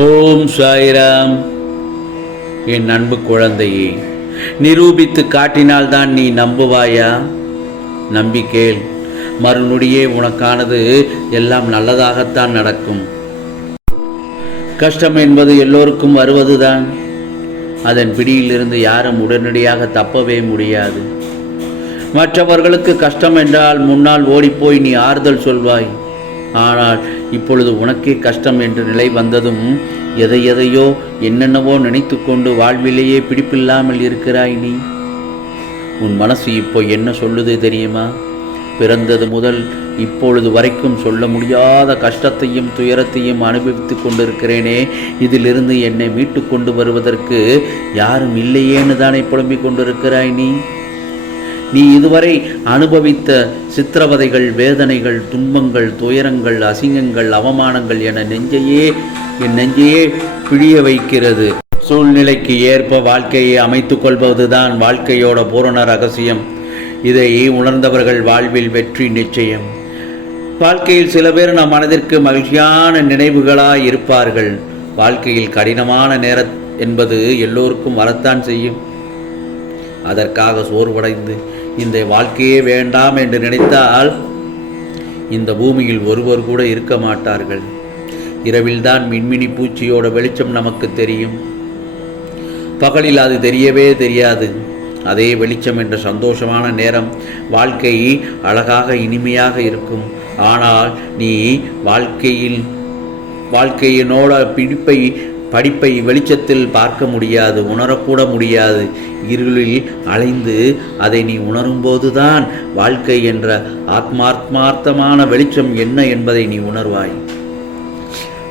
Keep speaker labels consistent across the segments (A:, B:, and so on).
A: ஓம் சாய்ராம். என் அன்பு குழந்தையே நிரூபித்து காட்டினால்தான் நீ நம்புவாயா? நம்பிக்கேள் மறுநொடியே உனக்கானது எல்லாம் நல்லதாகத்தான் நடக்கும். கஷ்டம் என்பது எல்லோருக்கும் வருவதுதான். அதன் பிடியிலிருந்து யாரும் உடனடியாக தப்பவே முடியாது. மற்றவர்களுக்கு கஷ்டம் என்றால் முன்னால் ஓடிப்போய் நீ ஆறுதல் சொல்வாய். ஆனால் இப்பொழுது உனக்கே கஷ்டம் என்ற நிலை வந்ததும் எதை எதையோ என்னென்னவோ நினைத்து கொண்டு வாழ்விலேயே பிடிப்பில்லாமல் இருக்கிறாய் நீ. உன் மனசு இப்போ என்ன சொல்லுது தெரியுமா? பிறந்தது முதல் இப்பொழுது வரைக்கும் சொல்ல முடியாத கஷ்டத்தையும் துயரத்தையும் அனுபவித்து கொண்டிருக்கிறேனே. இதிலிருந்து என்னை மீட்டு கொண்டு வருவதற்கு யாரும் இல்லையேன்னு தானே புலம்பிக் கொண்டிருக்கிறாய் நீ? நீ இதுவரை அனுபவித்த சித்திரவதைகள் வேதனைகள் துன்பங்கள் துயரங்கள் அசிங்கங்கள் அவமானங்கள் என நெஞ்சையே என் நெஞ்சையே பிழிய வைக்கிறது. சூழ்நிலைக்கு ஏற்ப வாழ்க்கையை அமைத்துக் கொள்வதுதான் வாழ்க்கையோட பூரண ரகசியம். இதை உணர்ந்தவர்கள் வாழ்வில் வெற்றி நிச்சயம். வாழ்க்கையில் சில பேர் நம் மனதிற்கு மகிழ்ச்சியான நினைவுகளாய் இருப்பார்கள். வாழ்க்கையில் கடினமான நேர என்பது எல்லோருக்கும் வரத்தான் செய்யும். அதற்காக சோர்வடைந்து இந்த வாழ்க்கையே வேண்டாம் என்று நினைத்தால் இந்த பூமியில் ஒருவர் கூட இருக்க மாட்டார்கள். இரவில்தான் மின்மினி பூச்சியோட வெளிச்சம் நமக்கு தெரியும். பகலில் அது தெரியவே தெரியாது. அதே வெளிச்சம் என்ற சந்தோஷமான நேரம் வாழ்க்கை அழகாக இனிமையாக இருக்கும். ஆனால் நீ வாழ்க்கையில் வாழ்க்கையினோட பிடிப்பை படிப்பை வெளிச்சத்தில் பார்க்க முடியாது உணரக்கூட முடியாது. இருளில் அலைந்து அதை நீ உணரும்போதுதான் வாழ்க்கை என்ற ஆத்மார்த்தமார்த்தமான வெளிச்சம் என்ன என்பதை நீ உணர்வாய்.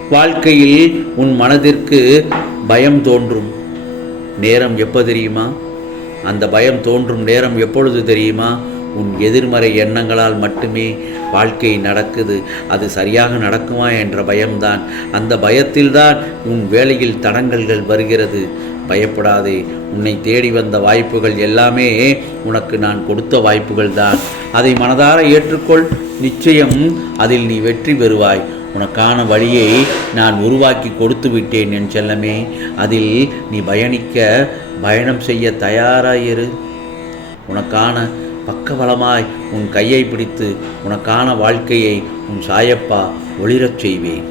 A: வாழ்க்கையில் உன் மனதிற்கு பயம் தோன்றும். நேரம் எப்போ தெரியுமா? அந்த பயம் தோன்றும் நேரம் எப்பொழுது தெரியுமா? உன் எதிர்மறை எண்ணங்களால் மட்டுமே வாழ்க்கை நடக்குது. அது சரியாக நடக்குமா என்ற பயம்தான். அந்த பயத்தில்தான் உன் வேலையில் தடங்கல்கள் வருகிறது. பயப்படாதே உன்னை தேடி வந்த வாய்ப்புகள் எல்லாமே உனக்கு நான் கொடுத்த வாய்ப்புகள் தான் அதை மனதார ஏற்றுக்கொள். நிச்சயம் அதில் நீ வெற்றி பெறுவாய். உனக்கான வழியை நான் உருவாக்கி கொடுத்து விட்டேன் என் செல்லமே. அதில் நீ பயணிக்க பயணம் செய்ய தயாராயிரு. உனக்கான பக்கபலமாய் உன் கையை பிடித்து உனக்கான வாழ்க்கையை உன் சாயப்பா ஒளிரச் செய்வேன்.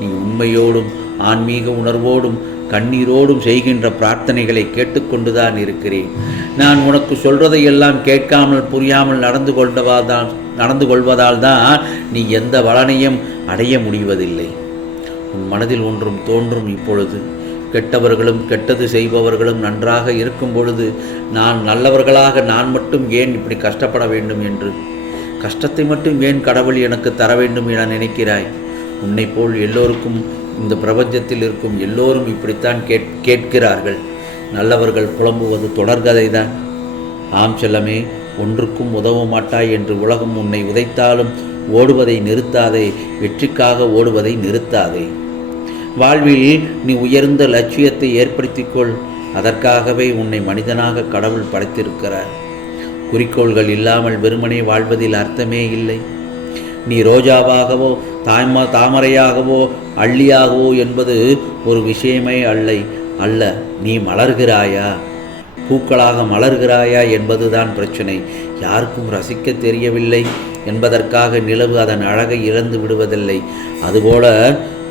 A: நீ உண்மையோடும் ஆன்மீக உணர்வோடும் கண்ணீரோடும் செய்கின்ற பிரார்த்தனைகளை கேட்டுக்கொண்டுதான் இருக்கிறேன். நான் உனக்கு சொல்றதையெல்லாம் கேட்காமல் புரியாமல் நடந்து கொண்டவாதான் நடந்து கொள்வதால் தான் நீ எந்த பலனையும் அடைய முடிவதில்லை. உன் மனதில் ஒன்றும் தோன்றும் இப்பொழுது. கெட்டவர்களும் கெட்டது செய்பவர்களும் நன்றாக இருக்கும் பொழுது நான் நல்லவர்களாக நான் மட்டும் ஏன் இப்படி கஷ்டப்பட வேண்டும் என்று? கஷ்டத்தை மட்டும் ஏன் கடவுள் எனக்கு தர வேண்டும் என நினைக்கிறாய்? உன்னை போல் எல்லோருக்கும் இந்த பிரபஞ்சத்தில் இருக்கும் எல்லோரும் இப்படித்தான் கேட் கேட்கிறார்கள். நல்லவர்கள் புலம்புவது தொடர்கதைதான் ஆம் செல்லமே ஒன்றுக்கும் உதவ மாட்டாய் என்று உலகம் உன்னை உதைத்தாலும் ஓடுவதை நிறுத்தாதே வெற்றிக்காக ஓடுவதை நிறுத்தாதே. வாழ்வில் நீ உயர்ந்த லட்சியத்தை ஏற்படுத்திக்கொள். அதற்காகவே உன்னை மனிதனாக கடவுள் படைத்திருக்கிறார். குறிக்கோள்கள் இல்லாமல் வெறுமனே வாழ்வதில் அர்த்தமே இல்லை. நீ ரோஜாவாகவோ தாய்மா தாமரையாகவோ அள்ளியாகவோ என்பது ஒரு விஷயமே அல்லை. அல்ல நீ மலர்கிறாயா? பூக்களாக மலர்கிறாயா என்பதுதான் பிரச்சனை. யாருக்கும் ரசிக்க தெரியவில்லை என்பதற்காக நிலவு அதன் அழகை இழந்து விடுவதில்லை. அதுபோல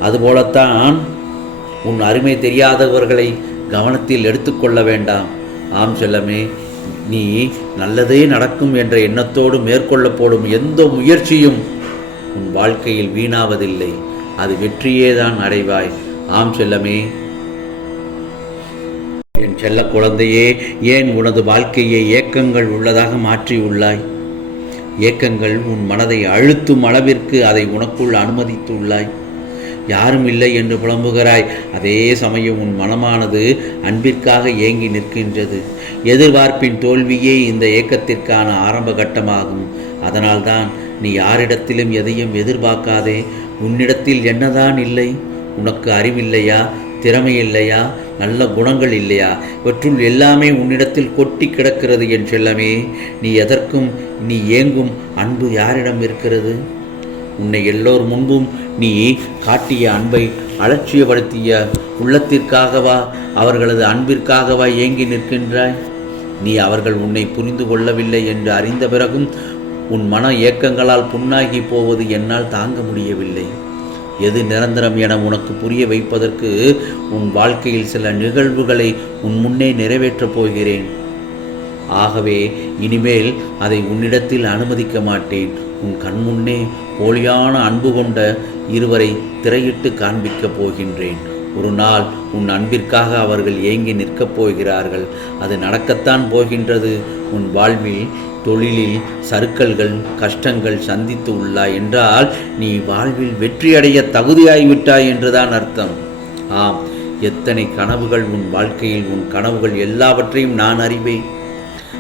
A: அதுபோலத்தான் உன் அருமை தெரியாதவர்களை கவனத்தில் எடுத்துக்கொள்ள வேண்டாம். ஆம் செல்லமே நீ நல்லதே நடக்கும் என்ற எண்ணத்தோடு மேற்கொள்ளப்படும் எந்த முயற்சியும் உன் வாழ்க்கையில் வீணாவதில்லை. அது வெற்றியே தான் அடைவாய். ஆம் செல்லமே. என் செல்ல குழந்தையே ஏன் உனது வாழ்க்கையை ஏக்கங்கள் உள்ளதாக மாற்றியுள்ளாய் ஏக்கங்கள் உன் மனதை அழுத்தும் அளவிற்கு அதை உனக்குள் அனுமதித்துள்ளாய். யாரும் இல்லை என்று புலம்புகிறாய். அதே சமயம் உன் மனமானது அன்பிற்காக ஏங்கி நிற்கின்றது. எதிர்பார்ப்பின் தோல்வியே இந்த ஏக்கத்திற்கான ஆரம்ப கட்டமாகும். அதனால்தான் நீ யாரிடத்திலும் எதையும் எதிர்பார்க்காதே. உன்னிடத்தில் என்னதான் இல்லை? உனக்கு அறிவில்லையா? திறமை இல்லையா நல்ல குணங்கள் இல்லையா? இவற்றுள் எல்லாமே உன்னிடத்தில் கொட்டி கிடக்கிறது என் செல்லமே. நீ எதற்கும் நீ ஏங்கும் அன்பு யாரிடம் இருக்கிறது? உன்னை எல்லோர் முன்பும் நீ காட்டிய அன்பை அலட்சியப்படுத்திய உள்ளத்திற்காகவா அவர்களது அன்பிற்காகவா ஏங்கி நிற்கின்றாய்? நீ அவர்கள் உன்னை புரிந்து கொள்ளவில்லை என்று அறிந்த பிறகும் உன் மன ஏக்கங்களால் புண்ணாகி போவது என்னால் தாங்க முடியவில்லை. எது நிரந்தரம் என உனக்கு புரிய வைப்பதற்கு உன் வாழ்க்கையில் சில நிகழ்வுகளை உன் முன்னே நிறைவேற்றப் போகிறேன். ஆகவே இனிமேல் அதை உன்னிடத்தில் அனுமதிக்க மாட்டேன். உன் கண்முன்னே போலியான அன்பு கொண்ட இருவரை திரையிட்டு காண்பிக்கப் போகின்றேன். ஒரு நாள் உன் அன்பிற்காக அவர்கள் ஏங்கி நிற்கப் போகிறார்கள். அது நடக்கத்தான் போகின்றது. உன் வாழ்வில் தொழிலில் சறுக்கல்கள் கஷ்டங்கள் சந்தித்து உள்ளாய் என்றால் நீ வாழ்வில் வெற்றியடைய தகுதியாகிவிட்டாய் என்றுதான் அர்த்தம். ஆம் எத்தனை கனவுகள் உன் வாழ்க்கையில் உன் கனவுகள் எல்லாவற்றையும் நான் அறிவேன்.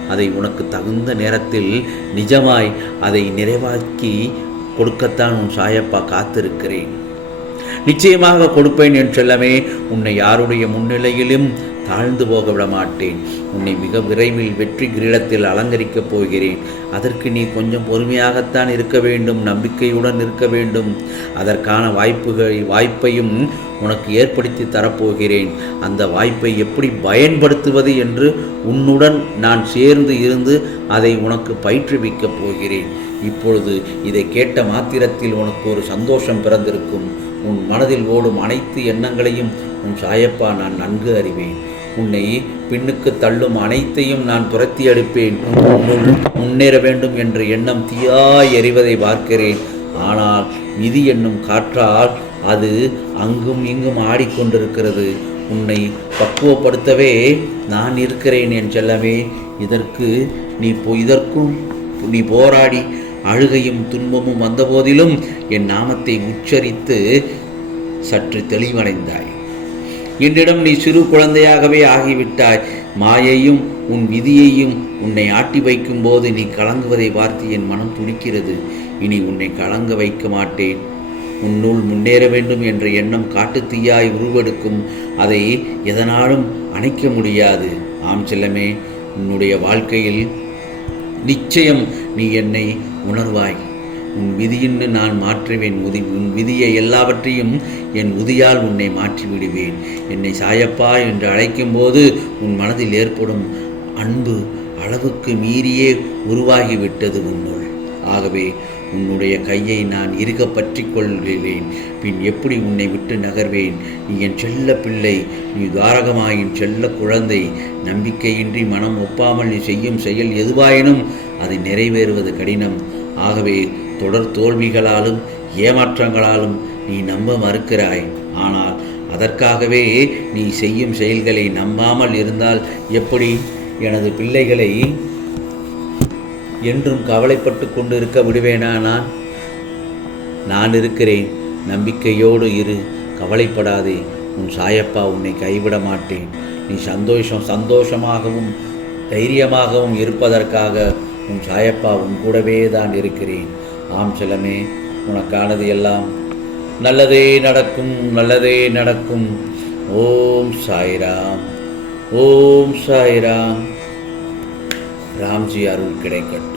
A: அதை உனக்கு தகுந்த நேரத்தில் நிஜமாய் அதை நிறைவாக்கி கொடுக்கத்தான் உன் சாயப்பா காத்திருக்கிறேன். நிச்சயமாக கொடுப்பேன் என் செல்லமே உன்னை யாருடைய முன்னிலையிலும் தாழ்ந்து போக விட மாட்டேன் உன்னை மிக விரைவில் வெற்றி கிரீடத்தில் அலங்கரிக்கப் போகிறேன். அதற்கு நீ கொஞ்சம் பொறுமையாகத்தான் இருக்க வேண்டும் நம்பிக்கையுடன் இருக்க வேண்டும். அதற்கான வாய்ப்புகள் வாய்ப்பையும் உனக்கு ஏற்படுத்தி தரப்போகிறேன். அந்த வாய்ப்பை எப்படி பயன்படுத்துவது என்று உன்னுடன் நான் சேர்ந்து இருந்து அதை உனக்கு பயிற்றுவிக்கப் போகிறேன். இப்பொழுது இதை கேட்ட மாத்திரத்தில் உனக்கு ஒரு சந்தோஷம் பிறந்திருக்கும். உன் மனதில் ஓடும் அனைத்து எண்ணங்களையும் உன் சாயப்பா நான் நன்கு அறிவேன். உன்னை பின்னுக்கு தள்ளும் அனைத்தையும் நான் துரத்தி அடிப்பேன். முன்னேற வேண்டும் என்ற எண்ணம் தீயாய் எறிவதை பார்க்கிறேன். ஆனால் விதி என்னும் காற்றால் அது அங்கும் இங்கும் ஆடிக்கொண்டிருக்கிறது. உன்னை பக்குவப்படுத்தவே நான் இருக்கிறேன் என் செல்லமே. இதற்கு நீ போ இதற்கும் நீ போராடி அழுகையும் துன்பமும் வந்தபோதிலும் என் நாமத்தை உச்சரித்து சற்று தெளிவடைந்தாய். என்னிடம் நீ சிறு குழந்தையாகவே ஆகிவிட்டாய். மாயையும் உன் விதியையும் உன்னை ஆட்டி வைக்கும்போது நீ கலங்குவதை பார்த்து என் மனம் துடிக்கிறது. இனி உன்னை கலங்க வைக்க மாட்டேன். உன்னுள் முன்னேற வேண்டும் என்ற எண்ணம் காட்டுத்தீயாய் உருவெடுக்கும். அதை எதனாலும் அணைக்க முடியாது. ஆம் செல்லமே உன்னுடைய வாழ்க்கையில் நிச்சயம் நீ என்னை உணர்வாய். உன் விதியின்னு நான் மாற்றுவேன் உதி உன் விதியை எல்லாவற்றையும் என் உதியால் உன்னை மாற்றி விடுவேன் என்னை சாயப்பா என்று அழைக்கும்போது உன் மனதில் ஏற்படும் அன்பு அளவுக்கு மீறியே உருவாகிவிட்டது உன்னுள். ஆகவே உன்னுடைய கையை நான் இருக பற்றி கொள்கிறேன். பின் எப்படி உன்னை விட்டு நகர்வேன்? நீ என் செல்ல பிள்ளை. நீ தாரகமாயின் செல்ல குழந்தை. நம்பிக்கையின்றி மனம் ஒப்பாமல் நீ செய்யும் செயல் எதுவாயினும் அது நிறைவேறுவது கடினம். ஆகவே தொடர் தோல்விகளாலும் ஏமாற்றங்களாலும் நீ நம்ப மறுக்கிறாய். ஆனால் அதற்காகவே நீ செய்யும் செயல்களை நம்பாமல் இருந்தால் எப்படி? எனது பிள்ளைகளை என்றும் கவலைப்பட்டு கொண்டு இருக்க விடுவேனா நான்? நான் இருக்கிறேன். நம்பிக்கையோடு இரு. கவலைப்படாதே. உன் சாயப்பா உன்னை கைவிட மாட்டேன். நீ சந்தோஷம் சந்தோஷமாகவும் தைரியமாகவும் இருப்பதற்காக உன் சாயப்பா உன் கூடவே தான் இருக்கிறேன். ஆம் செல்லமே உனக்கானது எல்லாம் நல்லதே நடக்கும் நல்லதே நடக்கும். ஓம் சாய்ராம் ஓம் சாய்ராம். ராம்ஜி அருள் கிடைக்கட்டும்.